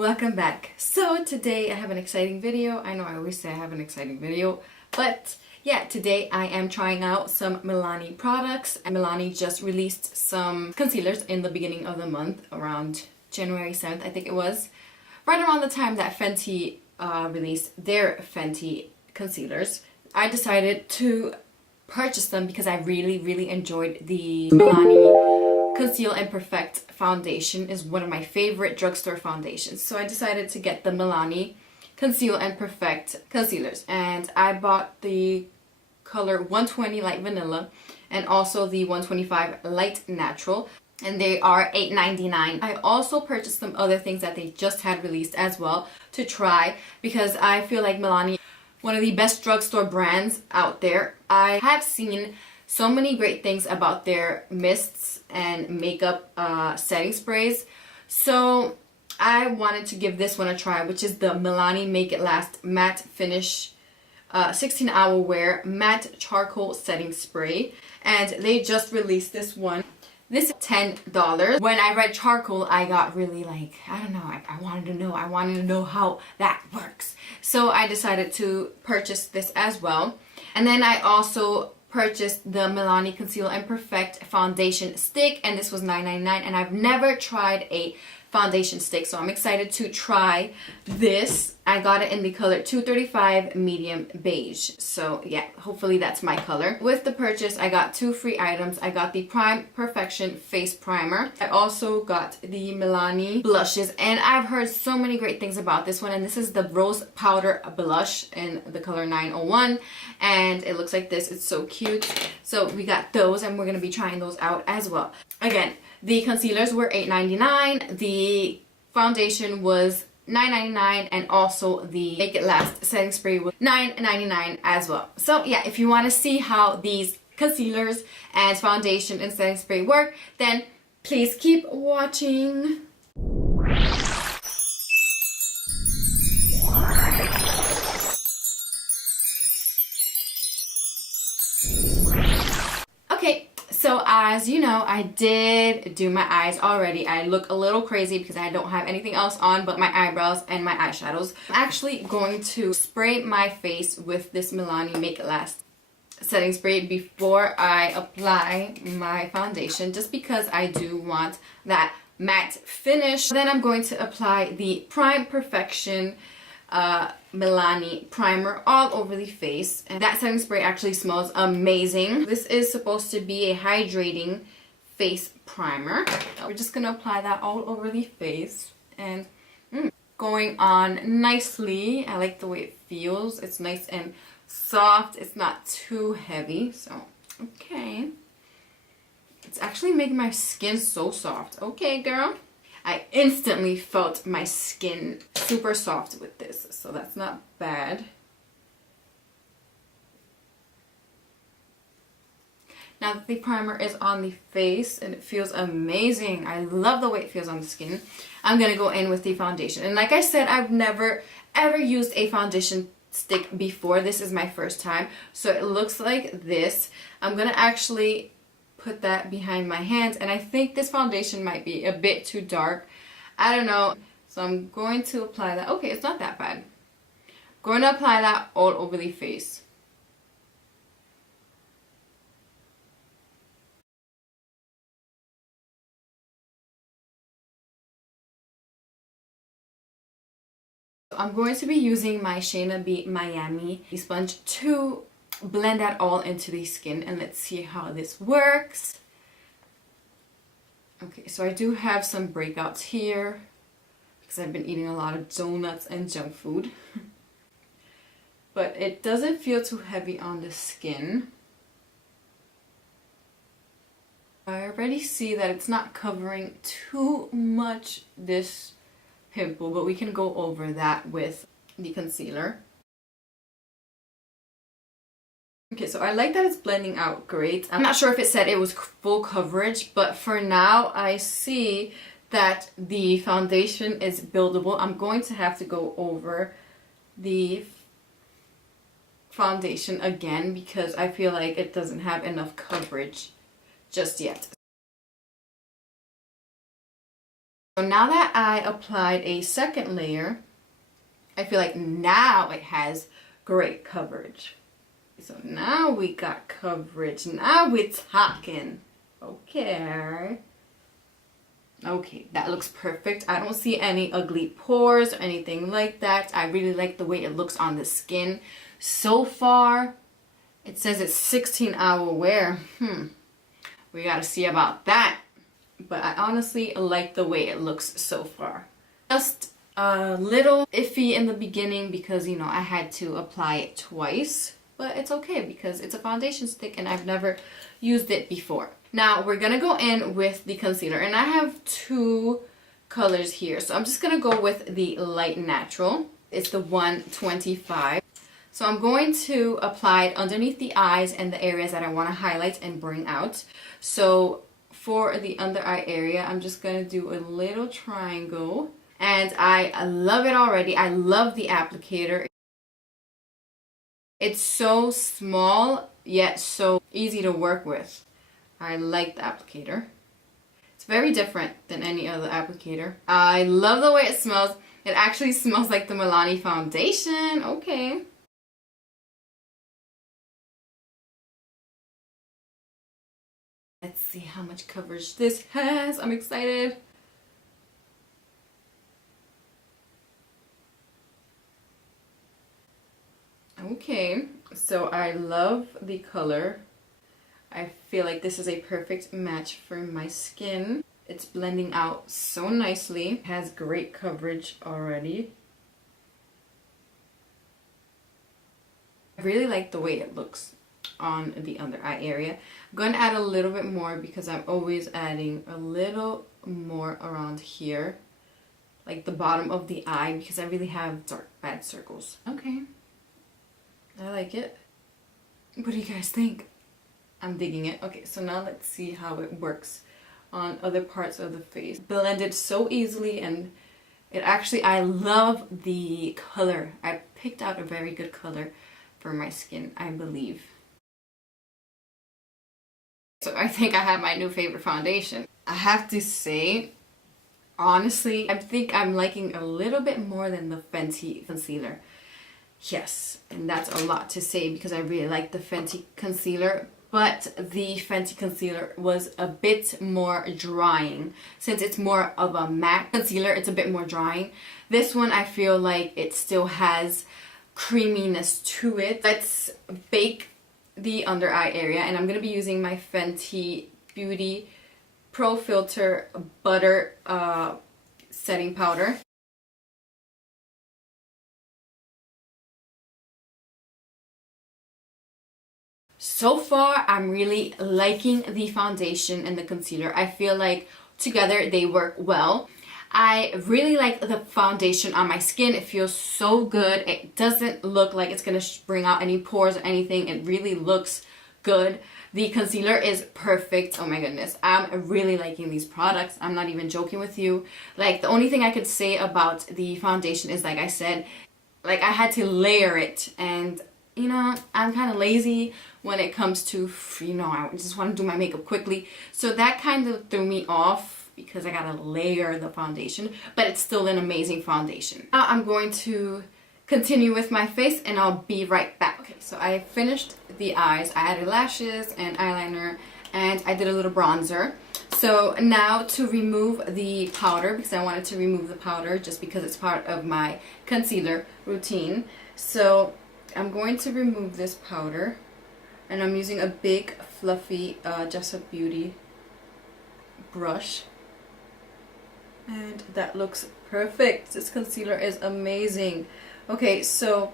welcome back. So today I have an exciting video. I know I always say I have an exciting video, but yeah, today I am trying out some Milani products. Milani just released some concealers in the beginning of the month, around January 7th, I think it was. Right around the time that Fenty released their Fenty concealers. I decided to purchase them because I really enjoyed the Milani Conceal and Perfect foundation. Is one of my favorite drugstore foundations. So I decided to get the Milani Conceal and Perfect concealers. And I bought the color 120 Light Vanilla and also the 125 Light Natural. And they are $8.99. I also purchased some other things that they just had released as well to try because I feel like Milani, one of the best drugstore brands out there. I have seen so many great things about their mists and makeup setting sprays. So I wanted to give this one a try, which is the Milani Make It Last Matte Finish 16-hour wear matte charcoal setting spray. And they just released this one. This is $10. When I read charcoal, I got really like, I don't know, I wanted to know how that works. So I decided to purchase this as well. And then I also purchased the Milani Conceal and Perfect foundation stick, and this was $9.99, and I've never tried a foundation stick, so I'm excited to try this. I got it in the color 235 medium beige, so yeah, hopefully that's my color. With the purchase, I got two free items. I got the Prime Perfection face primer. I also got the Milani blushes, and I've heard so many great things about this one, and this is the rose powder blush in the color 901, and it looks like this. It's so cute. So we got those, and we're gonna be trying those out as well. Again, the concealers were $8.99, the foundation was $9.99, and also the Make It Last setting spray was $9.99 as well. So yeah, if you want to see how these concealers and foundation and setting spray work, then please keep watching. So as you know, I did do my eyes already. I look a little crazy because I don't have anything else on but my eyebrows and my eyeshadows. I'm actually going to spray my face with this Milani Make It Last setting spray before I apply my foundation, just because I do want that matte finish. Then I'm going to apply the Prime Perfection Milani primer all over the face, and that setting spray actually smells amazing. This is supposed to be a hydrating face primer. We're just gonna apply that all over the face, and going on nicely. I like the way it feels. It's nice and soft. It's not too heavy, so okay. It's actually making my skin so soft. Okay, girl. I instantly felt my skin super soft with this, so that's not bad. Now that the primer is on the face and it feels amazing, I love the way it feels on the skin, I'm going to go in with the foundation. And like I said, I've never ever used a foundation stick before. This is my first time, so it looks like this. I'm going to actually put that behind my hands, and I think this foundation might be a bit too dark. I don't know. So I'm going to apply that. Okay, it's not that bad. I'm going to apply that all over the face. I'm going to be using my Shayna B Miami sponge to blend that all into the skin, and let's see how this works. Okay, so I do have some breakouts here because I've been eating a lot of donuts and junk food. But it doesn't feel too heavy on the skin. I already see that it's not covering too much this pimple, but we can go over that with the concealer. Okay, so I like that it's blending out great. I'm not sure if it said it was full coverage, but for now I see that the foundation is buildable. I'm going to have to go over the foundation again because I feel like it doesn't have enough coverage just yet. So now that I applied a second layer, I feel like now it has great coverage. So now we got coverage. Now we're talking. Okay. Okay, that looks perfect. I don't see any ugly pores or anything like that. I really like the way it looks on the skin. So far, it says it's 16-hour wear. We gotta see about that. But I honestly like the way it looks so far. Just a little iffy in the beginning because, you know, I had to apply it twice. But it's okay because it's a foundation stick and I've never used it before. Now we're gonna go in with the concealer, and I have two colors here. So I'm just gonna go with the light natural. It's the 125. So I'm going to apply it underneath the eyes and the areas that I want to highlight and bring out. So for the under eye area, I'm just gonna do a little triangle, and I love it already. I love the applicator. It's so small, yet so easy to work with. I like the applicator. It's very different than any other applicator. I love the way it smells. It actually smells like the Milani foundation. Okay. Let's see how much coverage this has. I'm excited. Okay, so I love the color. I feel like this is a perfect match for my skin. It's blending out so nicely. It has great coverage already. I really like the way it looks on the under eye area. I'm going to add a little bit more because I'm always adding a little more around here, like the bottom of the eye, because I really have dark bad circles. Okay. I like it. What do you guys think? I'm digging it. Okay, so now let's see how it works on other parts of the face. Blended so easily, and it actually, I love the color. I picked out a very good color for my skin, I believe. So I think I have my new favorite foundation. I have to say, honestly, I think I'm liking a little bit more than the Fenty concealer. Yes, and that's a lot to say because I really like the Fenty concealer, but the Fenty concealer was a bit more drying. Since it's more of a matte concealer, it's a bit more drying. This one, I feel like it still has creaminess to it. Let's bake the under eye area, and I'm going to be using my Fenty Beauty Pro Filter Butter setting powder. So far, I'm really liking the foundation and the concealer. I feel like together they work well. I really like the foundation on my skin. It feels so good. It doesn't look like it's gonna bring out any pores or anything. It really looks good. The concealer is perfect. Oh my goodness. I'm really liking these products. I'm not even joking with you. Like, the only thing I could say about the foundation is, like I said, like I had to layer it, and you know, I'm kind of lazy when it comes to, you know, I just want to do my makeup quickly. So that kind of threw me off because I gotta layer the foundation, but it's still an amazing foundation. Now I'm going to continue with my face and I'll be right back. Okay, so I finished the eyes. I added lashes and eyeliner, and I did a little bronzer. So now to remove the powder, because I wanted to remove the powder just because it's part of my concealer routine. So I'm going to remove this powder, and I'm using a big fluffy Just Beauty brush, and that looks perfect. This concealer is amazing. Okay, so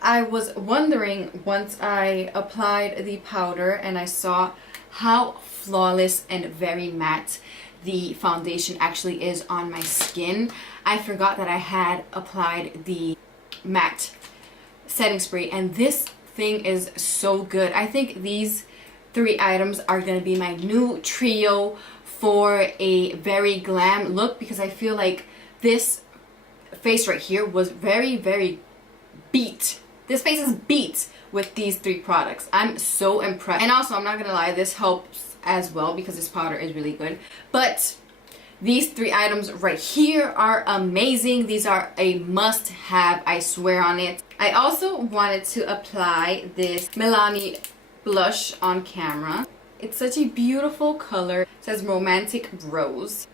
I was wondering, once I applied the powder and I saw how flawless and very matte the foundation actually is on my skin, I forgot that I had applied the matte setting spray, and this thing is so good. I think these three items are going to be my new trio for a very glam look, because I feel like this face right here was very beat. This face is beat with these three products. I'm so impressed. And also, I'm not gonna lie, this helps as well because this powder is really good. But These 3 items right here are amazing. These are a must-have, I swear on it. I also wanted to apply this Milani blush on camera. It's such a beautiful color. It says Romantic Rose.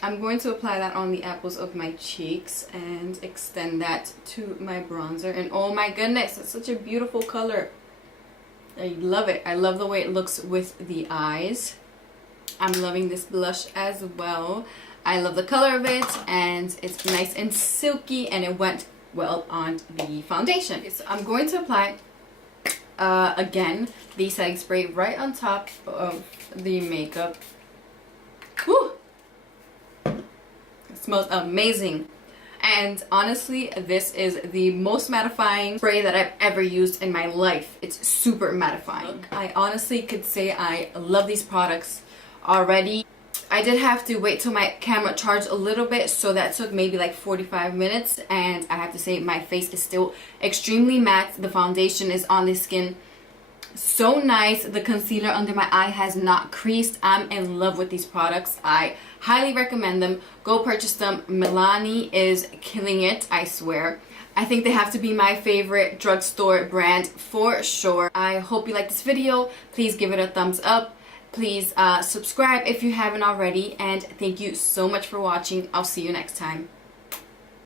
I'm going to apply that on the apples of my cheeks and extend that to my bronzer. And oh my goodness, it's such a beautiful color. I love it. I love the way it looks with the eyes. I'm loving this blush as well. I love the color of it, and it's nice and silky, and it went well on the foundation. So I'm going to apply again the setting spray right on top of the makeup. Whew! It smells amazing. And honestly, this is the most mattifying spray that I've ever used in my life. It's super mattifying. I honestly could say I love these products already. I did have to wait till my camera charged a little bit, so that took maybe like 45 minutes, and I have to say my face is still extremely matte. The foundation is on the skin so nice. The concealer under my eye has not creased. I'm in love with these products. I highly recommend them. Go purchase them. Milani is killing it, I swear. I think they have to be my favorite drugstore brand for sure. I hope you like this video. Please give it a thumbs up. Please subscribe if you haven't already, and thank you so much for watching. I'll see you next time.